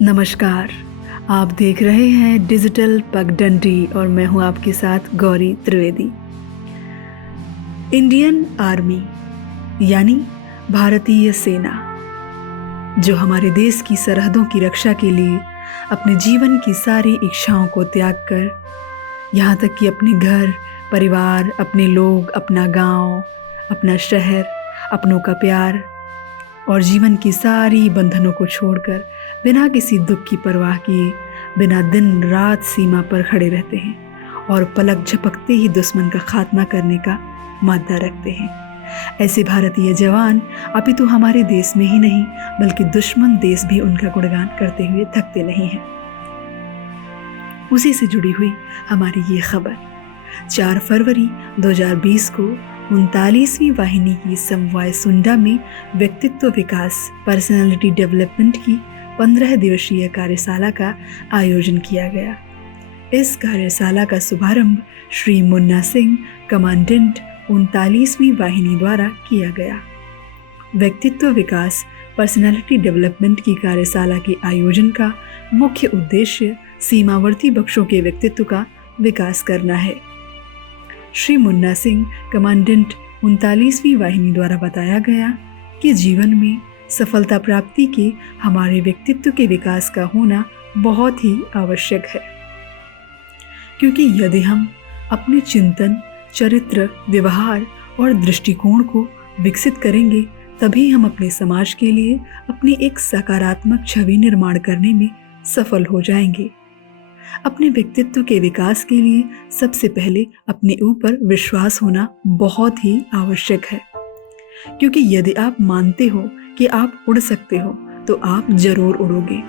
नमस्कार। आप देख रहे हैं डिजिटल पगडंडी और मैं हूं आपके साथ गौरी त्रिवेदी। इंडियन आर्मी यानी भारतीय सेना, जो हमारे देश की सरहदों की रक्षा के लिए अपने जीवन की सारी इच्छाओं को त्याग कर, यहाँ तक कि अपने घर परिवार, अपने लोग, अपना गांव, अपना शहर, अपनों का प्यार और जीवन की सारी बंधनों को छोड़कर बिना किसी दुख की परवाह किए, बिना दिन रात सीमा पर खड़े रहते हैं और पलक झपकते ही दुश्मन का खात्मा करने का मादा रखते हैं। ऐसे भारतीय जवान अपितु हमारे देश में ही नहीं बल्कि दुश्मन देश भी उनका गुणगान करते हुए थकते नहीं हैं। उसी से जुड़ी हुई हमारी ये खबर 4 फरवरी 2020 को 39वीं वाहिनी की समवाय सुंडा में व्यक्तित्व विकास पर्सनालिटी डेवलपमेंट की 15 दिवसीय कार्यशाला का आयोजन किया गया। इस कार्यशाला का शुभारंभ श्री मुन्ना सिंह कमांडेंट 39वीं वाहिनी द्वारा किया गया। व्यक्तित्व विकास पर्सनालिटी डेवलपमेंट की कार्यशाला के आयोजन का मुख्य उद्देश्य सीमावर्ती बख्शों के व्यक्तित्व का विकास करना है। श्री मुन्ना सिंह कमांडेंट 39वीं वाहिनी द्वारा बताया गया कि जीवन में सफलता प्राप्ति के हमारे व्यक्तित्व के विकास का होना बहुत ही आवश्यक है, क्योंकि यदि हम अपने चिंतन, चरित्र, व्यवहार और दृष्टिकोण को विकसित करेंगे तभी हम अपने समाज के लिए अपनी एक सकारात्मक छवि निर्माण करने में सफल हो जाएंगे। अपने व्यक्तित्व के विकास के लिए सबसे पहले अपने ऊपर विश्वास होना बहुत ही आवश्यक है, क्योंकि यदि आप मानते हो कि आप उड़ सकते हो तो आप जरूर उड़ोगे।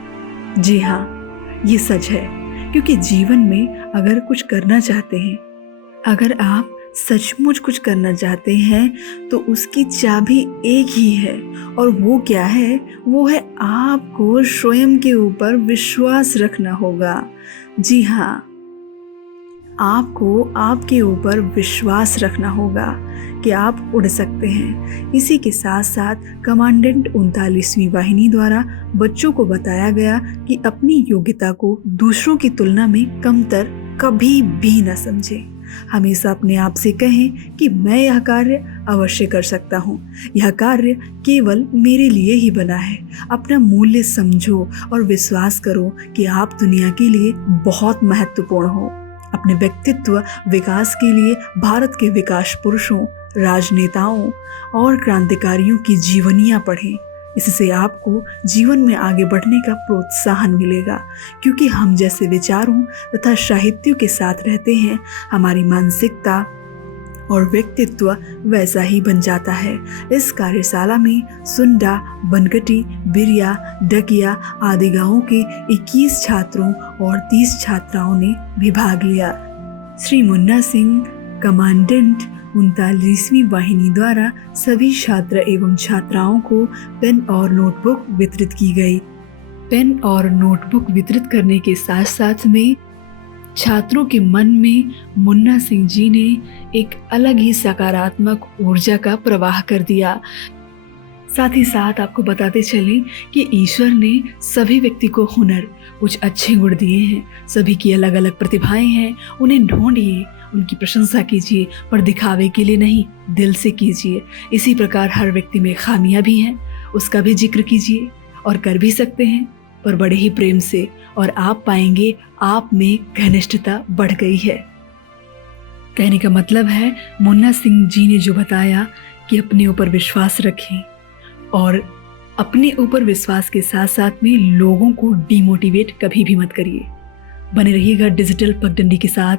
जी हाँ, ये सच है, क्योंकि जीवन में अगर कुछ करना चाहते हैं, अगर आप सचमुच कुछ करना चाहते हैं तो उसकी चाबी एक ही है, और वो क्या है? वो है आपको स्वयं के ऊपर विश्वास रखना होगा। जी हाँ, आपको आपके ऊपर विश्वास रखना होगा कि आप उड़ सकते हैं। इसी के साथ साथ कमांडेंट 39वीं वाहिनी द्वारा बच्चों को बताया गया कि अपनी योग्यता को दूसरों की तुलना में कमतर कभी भी न समझें। हमेशा अपने आप से कहें कि मैं यह कार्य अवश्य कर सकता हूँ, यह कार्य केवल मेरे लिए ही बना है। अपना मूल्य समझो और विश्वास करो कि आप दुनिया के लिए बहुत महत्वपूर्ण हो। अपने व्यक्तित्व विकास के लिए भारत के विकास पुरुषों, राजनेताओं और क्रांतिकारियों की जीवनियाँ पढ़ें। इससे आपको जीवन में आगे बढ़ने का प्रोत्साहन मिलेगा, क्योंकि हम जैसे विचारों तथा साहित्यों के साथ रहते हैं, हमारी मानसिकता और व्यक्तित्व वैसा ही बन जाता है। इस कार्यशाला में सुंडा, बनगटी, बिरिया, डकिया आदि गांवों के 21 छात्रों और 30 छात्राओं ने भी भाग लिया। श्री मुन्ना सिंह कमांडेंट 39वीं वाहिनी द्वारा सभी छात्र एवं छात्राओं को पेन और नोटबुक वितरित की गई। पेन और नोटबुक वितरित करने के साथ साथ में छात्रों के मन में मुन्ना सिंह जी ने एक अलग ही सकारात्मक ऊर्जा का प्रवाह कर दिया। साथ ही साथ आपको बताते चलें कि ईश्वर ने सभी व्यक्ति को हुनर, कुछ अच्छे गुण दिए हैं। सभी की अलग अलग प्रतिभाएं हैं, उन्हें ढूंढिए, उनकी प्रशंसा कीजिए, पर दिखावे के लिए नहीं, दिल से कीजिए। इसी प्रकार हर व्यक्ति में खामियां भी हैं, उसका भी जिक्र कीजिए और कर भी सकते हैं, पर बड़े ही प्रेम से, और आप पाएंगे आप में घनिष्ठता बढ़ गई है। कहने का मतलब है, मुन्ना सिंह जी ने जो बताया कि अपने ऊपर विश्वास रखें और अपने ऊपर विश्वास के साथ साथ में लोगों को डिमोटिवेट कभी भी मत करिए। बने रहिएगा डिजिटल पगडंडी के साथ।